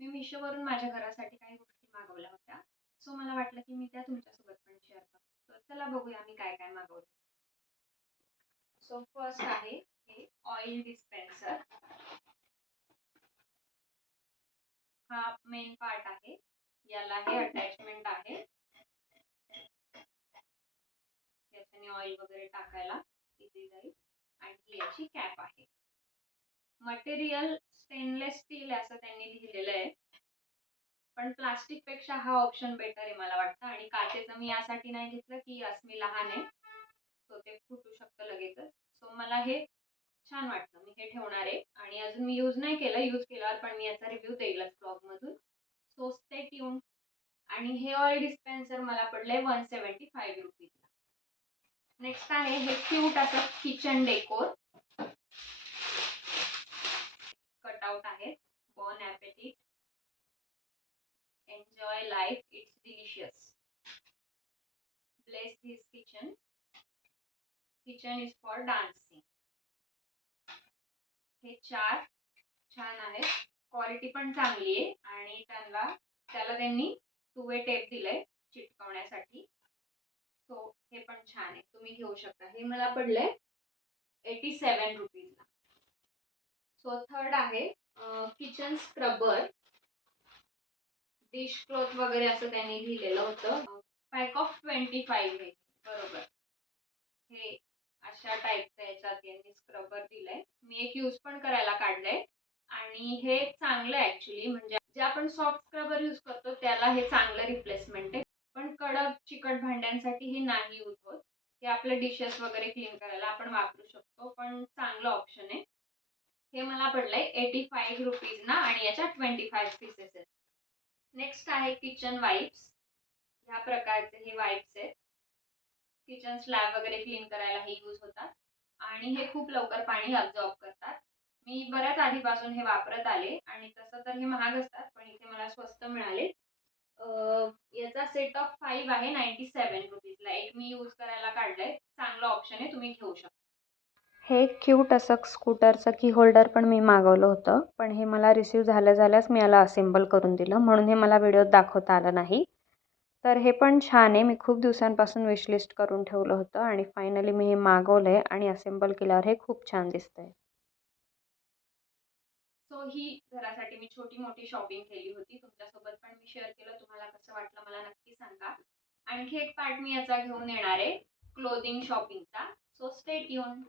मी मिशोवरून माझ्या घरासाठी काही गोष्टी मागवल्या होत्या. सो मला वाटलं की मी त्या तुमच्यासोबत पण शेअर करतो. तर चला बघूया मी काय काय मागवलं. सो फर्स्ट आहे हे ऑइल डिस्पेन्सर. हा मेन पार्ट आहे. याला हे अटॅचमेंट आहे. याच्याने ऑइल वगैरे टाकायला इझी जाईल. आणि याची कॅप आहे. मटेरियल स्टेनलेस स्टील असं त्यांनी लिहिलेलं आहे. पण प्लास्टिक पेक्षा हा ऑप्शन बेटर आहे मला वाटतं. आणि काचेचं मी यासाठी नाही घेतलं की अस्मी लहान आहे, सो ते फुटू शकतं लगेचच. सो मला हे छान वाटतं, मी हे ठेवणार आहे. आणि अजून मी यूज नाही केलं, यूज केल्यावर पण मी याचा रिव्ह्यू देईलच ब्लॉगमधून. So stay tune. आणि हे ऑइल डिस्पेन्सर मला पडलंय 175 रुपीजला. नेक्स्ट आहे हे क्यूट असं किचन डेकोर. कटआउट आहे. Bon appetit, enjoy life, it's delicious, bless this kitchen, kitchen is for dancing. हे 4 छान आहेत. क्वालिटी पण चांगली आहे. आणि त्याला त्यांनी 2 वे टेप दिलंय चिटकवण्यासाठी. सो हे पण छान आहे, तुम्ही घेऊ शकता. हे मला पडलंय 87 रुपीजला. सो थर्ड आहे किचन स्क्रबर. डिश क्लॉथ वगैरे असं त्यांनी लिहिलेलं होतं. पॅक ऑफ 25 आहे बरोबर. हे अशा टाईपचं याच्यात यांनी स्क्रबर दिलंय. मी एक यूज पण करायला काढलंय. आणि हे चांगलं आहे ॲक्च्युली. म्हणजे जे आपण सॉफ्ट स्क्रबर यूज करतो त्याला हे चांगलं रिप्लेसमेंट आहे. पण कडक चिकट भांड्यांसाठी हे नाही यूज होत. हे आपले डिशेस वगैरे क्लीन करायला आपण वापरू शकतो. पण चांगलं ऑप्शन आहे. हे मला पडलंय 85 रुपीज ना. आणि याच्यात 25 पीसेस आहेत. नेक्स्ट आहे किचन वाईप्स. ह्या प्रकारचे हे वाईप्स आहेत. किचन स्लॅब वगैरे क्लीन करायला हे यूज होतात. आणि हे खूप लवकर पाणी अब्झॉर्ब करतात. मी बऱ्याच आधीपासून हे वापरत आले. आणि तसं तर हे महाग असतात, पण इथे मला स्वस्त मिळाले. याचा सेट ऑफ 5 आहे 97 रुपीजला. एक मी यूज करायला काढलंय. चांगलं ऑप्शन आहे, तुम्ही घेऊ शकता. हे क्यूट असं स्कूटरचं की होल्डर पण मी मागवलं होतं. पण हे मला रिसीव झाल्याच मी याला असेंबल करून दिलं, म्हणून हे मला व्हिडिओत दाखवता आलं नाही. तर हे पण छान आहे. मी खूप दिवसांपासून विशलिस्ट करून ठेवलं होतं आणि फायनली मी हे मागवलं आहे आणि असेंबल केल्यावर हे खूप छान दिसतंय. सो ही घरासाठी मी छोटी मोठी शॉपिंग केली होती. तुमच्यासोबत पण मी शेअर केलं. तुम्हाला कसं वाटलं मला नक्की सांगा. आणखी एक पार्ट मी याचा घेऊन येणार आहे क्लोथिंग शॉपिंगचा. So stay tune.